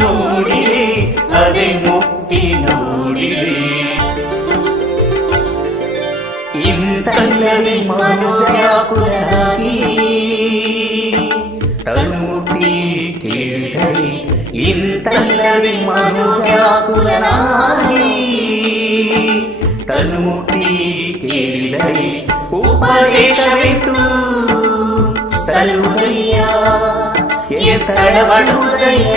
ನೋಡಿರಿ ಅದೇ ಮುಕ್ತಿ ನೋಡಿರಿ ಇಂತಲ್ಲದೆ ಮನೋವ್ಯಾಕುಲರಾಗಿ ತನ್ನುಟಿ ಕೇಳಿದಳಿ ಇಂತಲ್ಲದೆ ಮನೋವ್ಯಾಕುಲರಾಗಿ ತನ್ನುಟಿ ಕೇಳಿದಳಿ ಉಪದೇಶವಿತ್ತು ಸಲುದಯ್ಯ ಎತ್ತಳವಡುವುದಯ್ಯ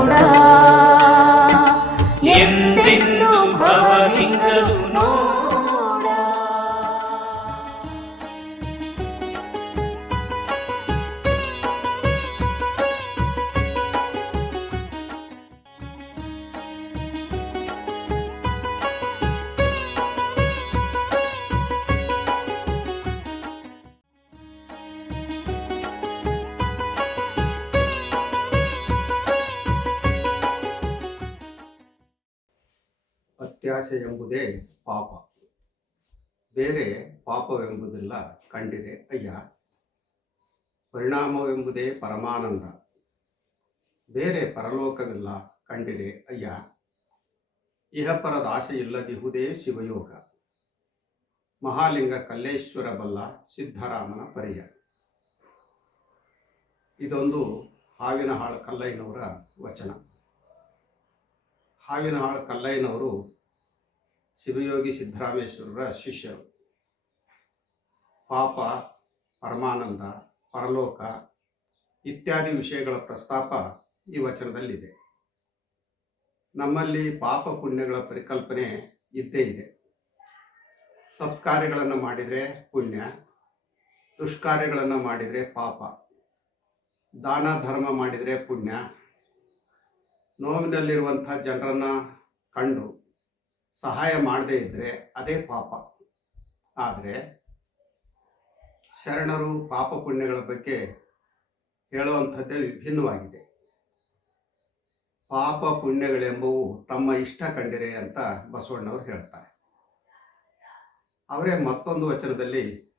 ಅತ್ಯಾಸೆ ಎಂಬುದೇ ಪಾಪ. ಬೇರೆ ಪಾಪವೆಂಬುದಿಲ್ಲ, ಕಂಡಿದೆ, ಅಯ್ಯ. ಪರಿಣಾಮವೆಂಬುದೇ ಪರಮಾನಂದ. ಬೇರೆ ಪರಲೋಕವಿಲ್ಲ ಕಂಡಿರೆ ಅಯ್ಯ. ಇಹಪರದ ಆಸೆ ಇಲ್ಲದಿಹುದೇ ಶಿವಯೋಗ. ಮಹಾಲಿಂಗ ಕಲ್ಲೇಶ್ವರ ಬಲ್ಲ ಸಿದ್ಧರಾಮನ ಪರಿಯ. ಇದೊಂದು ಹಾವಿನಹಾಳು ಕಲ್ಲಯ್ಯನವರ ವಚನ. ಹಾವಿನಹಾಳು ಕಲ್ಲಯ್ಯನವರು ಶಿವಯೋಗಿ ಸಿದ್ದರಾಮೇಶ್ವರರ ಶಿಷ್ಯರು. ಪಾಪ, ಪರಮಾನಂದ, ಪರಲೋಕ ಇತ್ಯಾದಿ ವಿಷಯಗಳ ಪ್ರಸ್ತಾಪ ಈ ವಚನದಲ್ಲಿದೆ. ನಮ್ಮಲ್ಲಿ ಪಾಪ ಪುಣ್ಯಗಳ ಪರಿಕಲ್ಪನೆ ಇದ್ದೇ ಇದೆ. ಸತ್ಕಾರ್ಯಗಳನ್ನು ಮಾಡಿದರೆ ಪುಣ್ಯ, ದುಷ್ಕಾರ್ಯಗಳನ್ನು ಮಾಡಿದರೆ ಪಾಪ, ದಾನ ಧರ್ಮ ಮಾಡಿದರೆ ಪುಣ್ಯ, ನೋವಿನಲ್ಲಿರುವಂಥ ಜನರನ್ನು ಕಂಡು ಸಹಾಯ ಮಾಡದೇ ಇದ್ದರೆ ಅದೇ ಪಾಪ. ಆದರೆ ಶರಣರು ಪಾಪ ಪುಣ್ಯಗಳ ಬಗ್ಗೆ ಹೇಳುವಂಥದ್ದೇ ವಿಭಿನ್ನವಾಗಿದೆ. ಪಾಪ ಪುಣ್ಯಗಳೆಂಬುವು ತಮ್ಮ ಇಷ್ಟ ಕಂಡಿರೆ ಅಂತ ಬಸವಣ್ಣವರು ಹೇಳ್ತಾರೆ. ಅವರೇ ಮತ್ತೊಂದು ವಚನದಲ್ಲಿ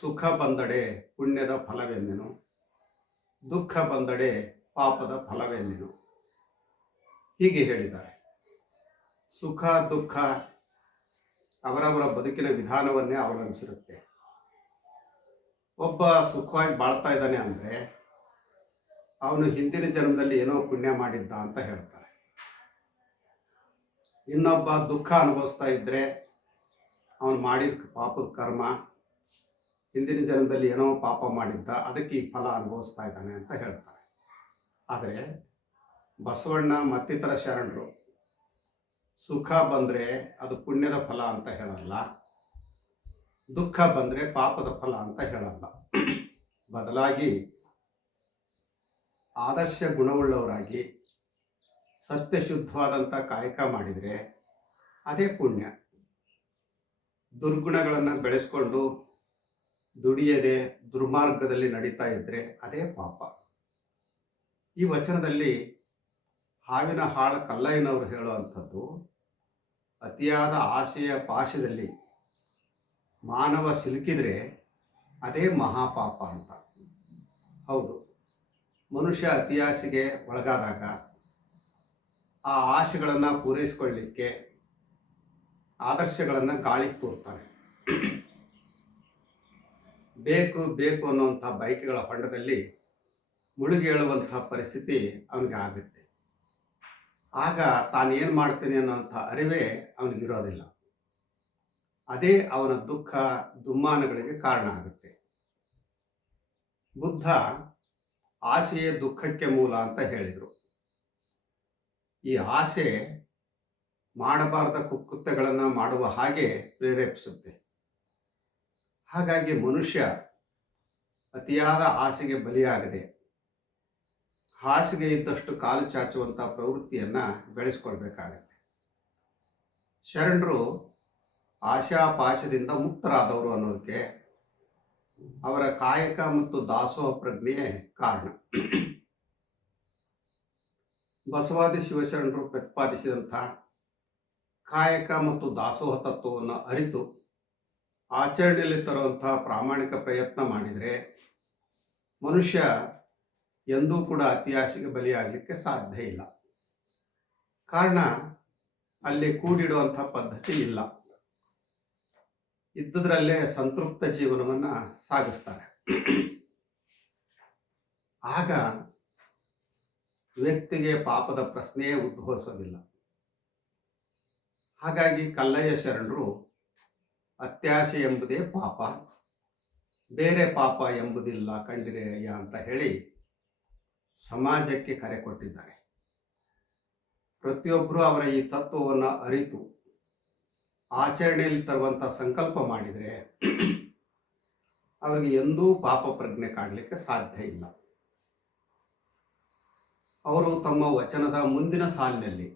ಸುಖ ಬಂದಡೆ ಪುಣ್ಯದ ಫಲವೆಂದೆನು, ದುಃಖ ಬಂದಡೆ ಪಾಪದ ಫಲವೆಂದೆನು ಹೀಗೆ ಹೇಳಿದ್ದಾರೆ. ಸುಖ, ದುಃಖ ಅವರವರ ಬದುಕಿನ ವಿಧಾನವನ್ನೇ ಅವಲಂಬಿಸಿರುತ್ತೆ. ಒಬ್ಬ ಸುಖವಾಗಿ ಬಾಳ್ತಾ ಇದ್ದಾನೆ ಅಂದರೆ ಅವನು ಹಿಂದಿನ ಜನ್ಮದಲ್ಲಿ ಏನೋ ಪುಣ್ಯ ಮಾಡಿದ್ದ ಅಂತ ಹೇಳ್ತಾರೆ. ಇನ್ನೊಬ್ಬ ದುಃಖ ಅನುಭವಿಸ್ತಾ ಇದ್ದರೆ ಅವನು ಮಾಡಿದ ಪಾಪದ ಕರ್ಮ, ಹಿಂದಿನ ಜನ್ಮದಲ್ಲಿ ಏನೋ ಪಾಪ ಮಾಡಿದ್ದ, ಅದಕ್ಕೆ ಈ ಫಲ ಅನುಭವಿಸ್ತಾ ಇದ್ದಾನೆ ಅಂತ ಹೇಳ್ತಾರೆ. ಆದರೆ ಬಸವಣ್ಣ ಮತ್ತಿತರ ಶರಣರು ಸುಖ ಬಂದರೆ ಅದು ಪುಣ್ಯದ ಫಲ ಅಂತ ಹೇಳಲ್ಲ. ದುಃಖ ಬಂದರೆ ಪಾಪದ ಫಲ ಅಂತ ಹೇಳಲ್ಲ. ಬದಲಾಗಿ ಆದರ್ಶ ಗುಣವುಳ್ಳವರಾಗಿ ಸತ್ಯಶುದ್ಧವಾದಂಥ ಕಾಯಕ ಮಾಡಿದರೆ ಅದೇ ಪುಣ್ಯ. ದುರ್ಗುಣಗಳನ್ನು ಬೆಳೆಸ್ಕೊಂಡು ದುಡಿಯದೆ ದುರ್ಮಾರ್ಗದಲ್ಲಿ ನಡೀತಾ ಇದ್ದರೆ ಅದೇ ಪಾಪ. ಈ ವಚನದಲ್ಲಿ ಹಾವಿನ ಹಾಳ ಕಲ್ಲಯ್ಯನವರು ಹೇಳುವಂಥದ್ದು ಅತಿಯಾದ ಆಸೆಯ ಪಾಶದಲ್ಲಿ ಮಾನವ ಸಿಲುಕಿದರೆ ಅದೇ ಮಹಾಪಾಪ ಅಂತ. ಹೌದು. ಮನುಷ್ಯ ಅತಿಯಾಸೆಗೆ ಒಳಗಾದಾಗ ಆ ಆಸೆಗಳನ್ನು ಪೂರೈಸಿಕೊಳ್ಳಲಿಕ್ಕೆ ಆದರ್ಶಗಳನ್ನು ಗಾಳಿಗೆ ತೋರ್ತಾರೆ ಬೇಕು ಬೇಕು ಅನ್ನುವಂಥ ಬೈಕ್ಗಳ ಹೊಂಡದಲ್ಲಿ ಮುಳುಗಿ ಹೇಳುವಂಥ ಪರಿಸ್ಥಿತಿ ಅವನಿಗೆ ಆಗುತ್ತೆ. ಆಗ ತಾನೇನು ಮಾಡ್ತೇನೆ ಅನ್ನೋಂಥ ಅರಿವೇ ಅವನಿಗಿರೋದಿಲ್ಲ ಅದೇ ಅವನ ದುಃಖ, ದುಮ್ಮಾನಗಳಿಗೆ ಕಾರಣ ಆಗುತ್ತೆ. ಬುದ್ಧ ಆಸೆಯೇ ದುಃಖಕ್ಕೆ ಮೂಲ ಅಂತ ಹೇಳಿದರು. ಈ ಆಸೆ ಮಾಡಬಾರದ ಕುಕೃತ್ಯಗಳನ್ನು ಮಾಡುವ ಹಾಗೆ ಪ್ರೇರೇಪಿಸುತ್ತೆ. ಹಾಗಾಗಿ ಮನುಷ್ಯ ಅತಿಯಾದ ಆಸೆಗೆ ಬಲಿಯಾಗದೆ. ಹಾಸಿಗೆ ಇದ್ದಷ್ಟು ಕಾಲು ಚಾಚುವಂಥ ಪ್ರವೃತ್ತಿಯನ್ನು ಬೆಳೆಸ್ಕೊಳ್ಬೇಕಾಗತ್ತೆ. ಶರಣರು ಆಶಾಪಾಶದಿಂದ ಮುಕ್ತರಾದವರು ಅನ್ನೋದಕ್ಕೆ ಅವರ ಕಾಯಕ ಮತ್ತು ದಾಸೋಹ ಪ್ರಜ್ಞೆಯೇ ಕಾರಣ. ಬಸವಾದಿ ಶಿವಶರಣರು ಪ್ರತಿಪಾದಿಸಿದಂಥ ಕಾಯಕ ಮತ್ತು ದಾಸೋಹ ತತ್ವವನ್ನು ಅರಿತು ಆಚರಣೆಯಲ್ಲಿ ತರುವಂತಹ ಪ್ರಾಮಾಣಿಕ ಪ್ರಯತ್ನ ಮಾಡಿದರೆ ಮನುಷ್ಯ ಎಂದೂ ಕೂಡ ಅತಿಯಾಸೆಗೆ ಬಲಿಯಾಗಲಿಕ್ಕೆ ಸಾಧ್ಯ ಇಲ್ಲ. ಕಾರಣ ಅಲ್ಲಿ ಕೂಡಿಡುವಂಥ ಪದ್ಧತಿ ಇಲ್ಲ. ಇದ್ದದ್ರಲ್ಲೇ ಸಂತೃಪ್ತ ಜೀವನವನ್ನು ಸಾಗಿಸ್ತಾರೆ. ಆಗ ವ್ಯಕ್ತಿಗೆ ಪಾಪದ ಪ್ರಶ್ನೆಯೇ ಉದ್ಭವಿಸೋದಿಲ್ಲ. ಹಾಗಾಗಿ ಕಲ್ಲಯ್ಯ ಶರಣರು ಅತ್ಯಾಸೆ ಎಂಬುದೇ ಪಾಪ. ಬೇರೆ ಪಾಪ ಎಂಬುದಿಲ್ಲ ಕಂಡಿರೆಯ ಅಂತ ಹೇಳಿ ಸಮಾಜಕ್ಕೆ ಕರೆ ಕೊಟ್ಟಿದ್ದಾರೆ. ಪ್ರತಿಯೊಬ್ಬರು ಅವರ ಈ ತತ್ವವನ್ನು ಅರಿತು, ಆಚರಣೆಯಲ್ಲಿ ತರುವಂಥ ಸಂಕಲ್ಪ ಮಾಡಿದರೆ ಅವರಿಗೆ ಎಂದೂ ಪಾಪ ಪ್ರಜ್ಞೆ ಕಾಣಲಿಕ್ಕೆ ಸಾಧ್ಯ ಇಲ್ಲ. ಅವರು ತಮ್ಮ ವಚನದ ಮುಂದಿನ ಸಾಲಿನಲ್ಲಿ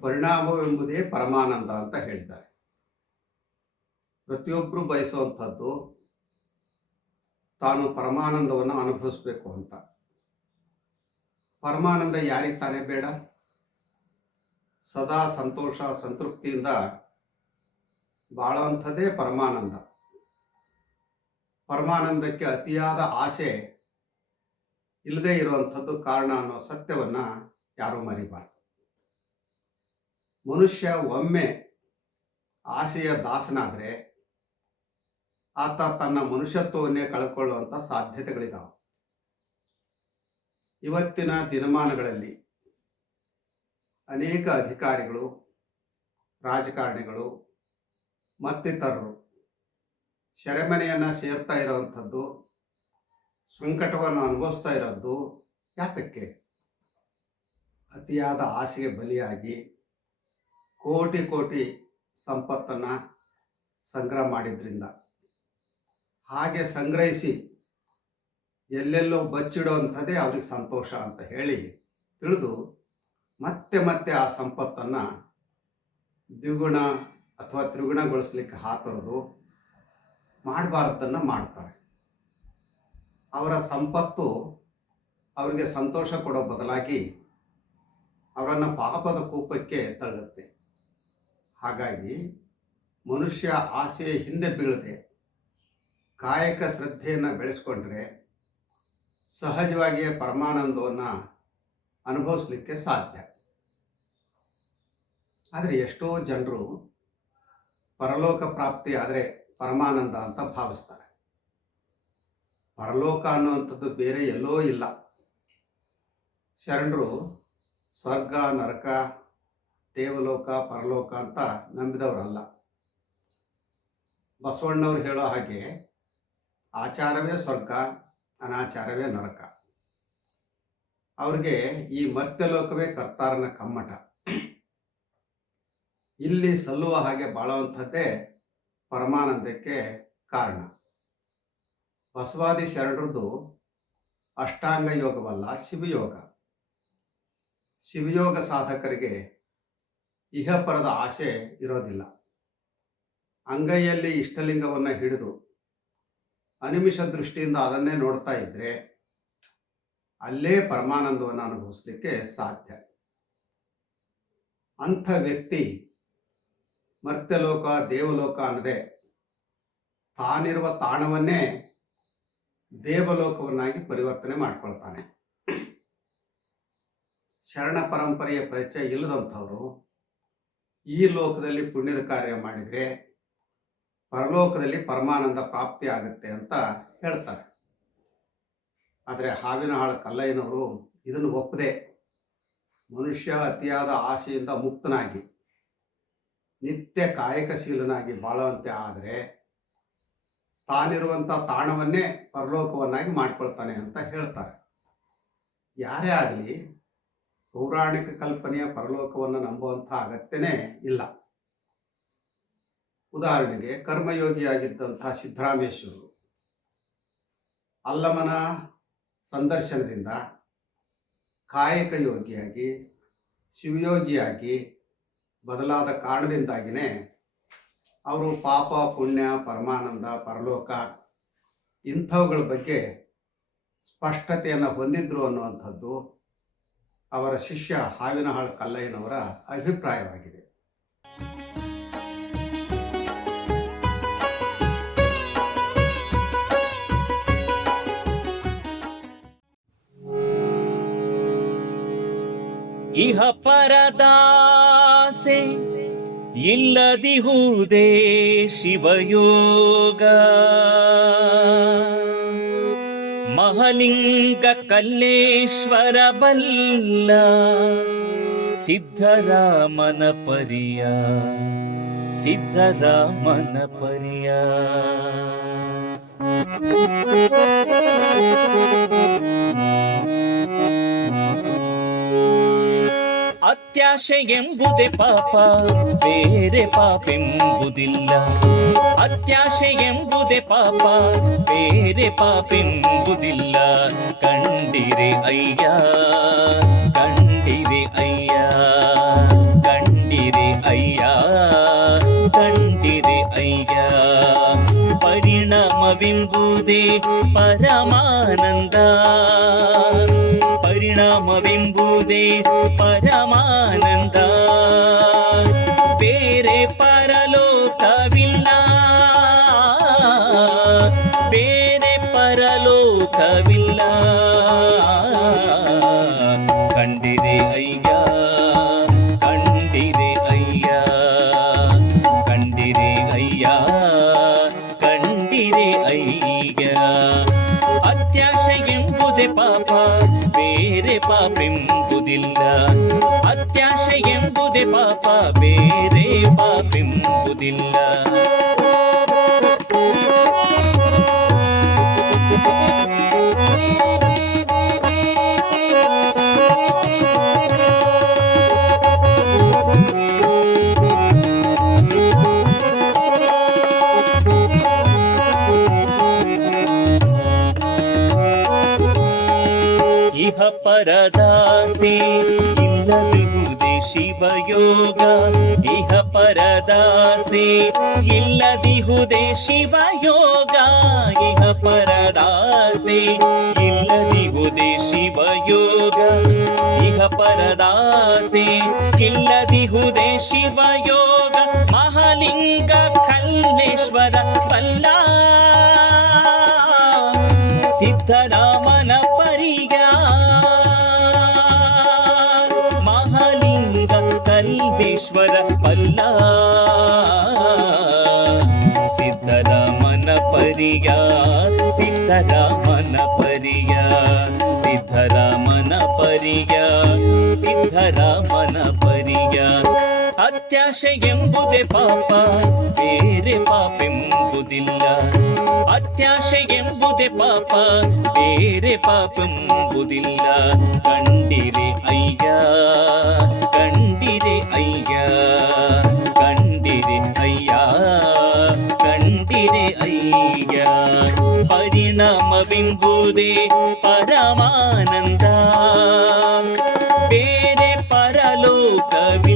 ಪರಿಣಾಮವೆಂಬುದೇ ಪರಮಾನಂದ ಅಂತ ಹೇಳಿದ್ದಾರೆ. ಪ್ರತಿಯೊಬ್ಬರು ಬಯಸುವಂಥದ್ದು ತಾನು ಪರಮಾನಂದವನ್ನು ಅನುಭವಿಸ್ಬೇಕು ಅಂತ. ಪರಮಾನಂದ ಯಾರಿಗೆ ತಾನೇ ಬೇಡ? ಸದಾ ಸಂತೋಷ, ಸಂತೃಪ್ತಿಯಿಂದ ಬಾಳುವಂಥದ್ದೇ ಪರಮಾನಂದ. ಪರಮಾನಂದಕ್ಕೆ ಅತಿಯಾದ ಆಸೆ ಇಲ್ಲದೆ ಇರುವಂಥದ್ದು ಕಾರಣ ಅನ್ನೋ ಸತ್ಯವನ್ನು ಯಾರೂ ಮರಿಬಾರ್ದು. ಮನುಷ್ಯ ಒಮ್ಮೆ ಆಸೆಯ ದಾಸನಾದರೆ ಆತ ತನ್ನ ಮನುಷ್ಯತ್ವವನ್ನೇ ಕಳ್ಕೊಳ್ಳುವಂಥ ಸಾಧ್ಯತೆಗಳಿದಾವೆ. ಇವತ್ತಿನ ದಿನಮಾನಗಳಲ್ಲಿ ಅನೇಕ ಅಧಿಕಾರಿಗಳು, ರಾಜಕಾರಣಿಗಳು, ಮತ್ತಿತರರು ಸೆರೆಮನೆಯನ್ನು ಸೇರ್ತಾ ಇರೋವಂಥದ್ದು, ಸಂಕಟವನ್ನು ಅನುಭವಿಸ್ತಾ ಇರೋದು ಯಾತಕ್ಕೆ? ಅತಿಯಾದ ಆಸೆಗೆ ಬಲಿಯಾಗಿ ಕೋಟಿ ಕೋಟಿ ಸಂಪತ್ತನ್ನು ಸಂಗ್ರಹ ಮಾಡಿದ್ರಿಂದ. ಹಾಗೆ ಸಂಗ್ರಹಿಸಿ ಎಲ್ಲೆಲ್ಲೋ ಬಚ್ಚಿಡುವಂಥದ್ದೇ ಅವ್ರಿಗೆ ಸಂತೋಷ ಅಂತ ಹೇಳಿ ತಿಳಿದು ಮತ್ತೆ ಮತ್ತೆ ಆ ಸಂಪತ್ತನ್ನು ದ್ವಿಗುಣ ಅಥವಾ ತ್ರಿಗುಣಗೊಳಿಸ್ಲಿಕ್ಕೆ ಹಾತರೋದು ಮಾಡಬಾರ್ದನ್ನು ಮಾಡ್ತಾರೆ. ಅವರ ಸಂಪತ್ತು ಅವರಿಗೆ ಸಂತೋಷ ಕೊಡೋ ಬದಲಾಗಿ ಅವರನ್ನು ಪಾಪದ ಕೂಪಕ್ಕೆ ತಳ್ಳುತ್ತೆ. ಹಾಗಾಗಿ ಮನುಷ್ಯ ಆಸೆಯ ಹಿಂದೆ ಬೀಳದೆ ಕಾಯಕ ಶ್ರದ್ಧೆಯನ್ನು ಬೆಳೆಸ್ಕೊಂಡ್ರೆ ಸಹಜವಾಗಿಯೇ ಪರಮಾನಂದವನ್ನು ಅನುಭವಿಸ್ಲಿಕ್ಕೆ ಸಾಧ್ಯ. ಆದರೆ ಎಷ್ಟೋ ಜನರು ಪರಲೋಕ ಪ್ರಾಪ್ತಿ ಆದರೆ ಪರಮಾನಂದ ಅಂತ ಭಾವಿಸ್ತಾರೆ. ಪರಲೋಕ ಅನ್ನುವಂಥದ್ದು ಬೇರೆ ಎಲ್ಲೋ ಇಲ್ಲ. ಶರಣರು ಸ್ವರ್ಗ, ನರಕ, ದೇವಲೋಕ, ಪರಲೋಕ ಅಂತ ನಂಬಿದವರಲ್ಲ. ಬಸವಣ್ಣವ್ರು ಹೇಳೋ ಹಾಗೆ ಆಚಾರವೇ ಸ್ವರ್ಗ ಅನಾಚಾರವೇ ನರಕ. ಅವ್ರಿಗೆ ಈ ಮರ್ತ್ಯಲೋಕವೇ ಕರ್ತಾರನ ಕಮ್ಮಟ. ಇಲ್ಲಿ ಸಲ್ಲುವ ಹಾಗೆ ಬಾಳುವಂಥದ್ದೇ ಪರಮಾನಂದಕ್ಕೆ ಕಾರಣ. ಬಸವಾದಿ ಶರಣರದು ಅಷ್ಟಾಂಗ ಯೋಗವಲ್ಲ, ಶಿವಯೋಗ. ಶಿವಯೋಗ ಸಾಧಕರಿಗೆ ಇಹಪರದ ಆಶೆ ಇರೋದಿಲ್ಲ. ಅಂಗೈಯಲ್ಲಿ ಇಷ್ಟಲಿಂಗವನ್ನು ಹಿಡಿದು ಅನಿಮಿಷ ದೃಷ್ಟಿಯಿಂದ ಅದನ್ನೇ ನೋಡ್ತಾ ಇದ್ದರೆ ಅಲ್ಲೇ ಪರಮಾನಂದವನ್ನು ಅನುಭವಿಸ್ಲಿಕ್ಕೆ ಸಾಧ್ಯ. ಅಂಥ ವ್ಯಕ್ತಿ ಮರ್ತ್ಯಲೋಕ, ದೇವಲೋಕ ಅನ್ನದೆ ತಾನಿರುವ ತಾಣವನ್ನೇ ದೇವಲೋಕವನ್ನಾಗಿ ಪರಿವರ್ತನೆ ಮಾಡ್ಕೊಳ್ತಾನೆ. ಶರಣ ಪರಂಪರೆಯ ಪರಿಚಯ ಇಲ್ಲದಂಥವರು ಈ ಲೋಕದಲ್ಲಿ ಪುಣ್ಯದ ಕಾರ್ಯ ಮಾಡಿದರೆ ಪರಲೋಕದಲ್ಲಿ ಪರಮಾನಂದ ಪ್ರಾಪ್ತಿ ಆಗುತ್ತೆ ಅಂತ ಹೇಳ್ತಾರೆ. ಆದರೆ ಹಾವಿನ ಹಾಳು ಕಲ್ಲಯ್ಯನವರು ಇದನ್ನು ಒಪ್ಪದೆ ಮನುಷ್ಯ ಅತಿಯಾದ ಆಸೆಯಿಂದ ಮುಕ್ತನಾಗಿ, ನಿತ್ಯ ಕಾಯಕಶೀಲನಾಗಿ ಬಾಳುವಂತೆ ಆದರೆ ತಾನಿರುವಂಥ ತಾಣವನ್ನೇ ಪರಲೋಕವನ್ನಾಗಿ ಮಾಡಿಕೊಳ್ತಾನೆ ಅಂತ ಹೇಳ್ತಾರೆ. ಯಾರೇ ಆಗಲಿ ಪೌರಾಣಿಕ ಕಲ್ಪನೆಯ ಪರಲೋಕವನ್ನು ನಂಬುವಂಥ ಅಗತ್ಯನೇ ಇಲ್ಲ. ಉದಾಹರಣೆಗೆ ಕರ್ಮಯೋಗಿಯಾಗಿದ್ದಂಥ ಸಿದ್ದರಾಮೇಶ್ವರರು ಅಲ್ಲಮನ ಸಂದರ್ಶನದಿಂದ ಕಾಯಕ ಯೋಗಿಯಾಗಿ ಶಿವಯೋಗಿಯಾಗಿ ಬದಲಾದ ಕಾರಣದಿಂದಾಗಿಯೇ ಅವರು ಪಾಪ, ಪುಣ್ಯ, ಪರಮಾನಂದ, ಪರಲೋಕ ಇಂಥವುಗಳ ಬಗ್ಗೆ ಸ್ಪಷ್ಟತೆಯನ್ನು ಹೊಂದಿದ್ರು ಅನ್ನುವಂಥದ್ದು ಅವರ ಶಿಷ್ಯ ಹಾವಿನಹಾಳ್ ಕಲ್ಲಯ್ಯನವರ ಅಭಿಪ್ರಾಯವಾಗಿದೆ. ಇಹ ಪರದಾಸೆ ಇಲ್ಲದಿಹುದೇ ಶಿವಯೋಗ. ಮಹಲಿಂಗ ಕಲ್ಲೇಶ್ವರ ಬಲ್ಲ ಸಿದ್ಧರಾಮನ ಪರಿಯ ಸಿದ್ಧರಾಮನ ಪರಿಯ. ಅತ್ಯಾಶೆ ಎಂಬುದೇ ಪಾಪ ಬೇರೆ ಪಾಪೆಂಬುದಿಲ್ಲ ಅತ್ಯಾಶೆ ಎಂಬುದೇ ಪಾಪ ಬೇರೆ ಪಾಪೆಂಬುದಿಲ್ಲ ಕಂಡಿರೆ ಅಯ್ಯ ಕಂಡಿರೆ ಅಯ್ಯ ಕಂಡಿರೆ ಅಯ್ಯ ಕಂಡಿರೆ ಅಯ್ಯ ಪರಿಣಾಮವೆಂಬುದೇ ಪರಮಾನಂದ ಪರಿಣಾಮವೆಂಬುದೇ ಪರಮಾನಂದ ಪರಲೋಕವಿಲ್ಲ ಕಂಡಿರೆ ಅಯ್ಯ ಶಿವಯೋಗ ಇಹ ಪರದಾಸೆ ಇಲ್ಲದಿಹುದೇ ಶಿವಯೋಗ, ಇಹ ಪರದಾಸೆ ಇಲ್ಲದಿಹುದೇ ಶಿವಯೋಗ, ಇಹ ಪರದಾಸೆ ಇಲ್ಲದಿಹುದೇ ಶಿವಯೋಗ, ಮಹಾಲಿಂಗ ಕಲ್ಲೇಶ್ವರ ಪಲ್ಲ ಸಿದ್ಧರಾಮನ ಸಿದ್ಧರಾಮನ ಪರಿಯ ಸಿದ್ಧರಾಮನ ಪರಿಯ ಸಿದ್ಧರಾಮನ ಪರಿಯ. ಅತ್ಯಾಶೆ ಎಂಬುದೇ ಪಾಪ, ಬೇರೆ ಪಾಪೆಂಬುದಿಲ್ಲ ಅತ್ಯಾಶೆ ಎಂಬುದೇ ಪಾಪ, ಬೇರೆ ಪಾಪೆಂಬುದಿಲ್ಲ ಕಂಡಿರೆ ಅಯ್ಯ ಕಂಡಿರೆ ಅಯ್ಯ. விம்புதி பரமானந்தா. ಬೇರೆ ಪರಲೋಕವಿ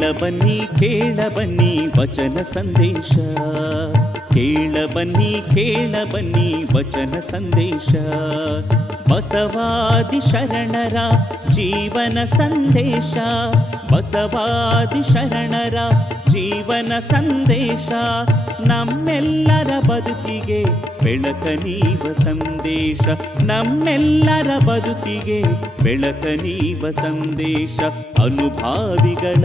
ಕೇಳಬನ್ನಿ ಕೇಳಬನ್ನಿ ವಚನ ಸಂದೇಶ. ಕೇಳ ಬನ್ನಿ ಕೇಳ ಬನ್ನಿ ವಚನ ಸಂದೇಶ. ಬಸವಾದಿ ಶರಣರ ಜೀವನ ಸಂದೇಶ. ಬಸವಾದಿ ಶರಣರ ಜೀವನ ಸಂದೇಶ. ನಮ್ಮೆಲ್ಲರ ಬದುಕಿಗೆ ಬೆಳಕ ನೀವ ಸಂದೇಶ. ನಮ್ಮೆಲ್ಲರ ಬದುಕಿಗೆ ಬೆಳಕ ನೀವ ಸಂದೇಶ. ಅನುಭಾವಿಗಳ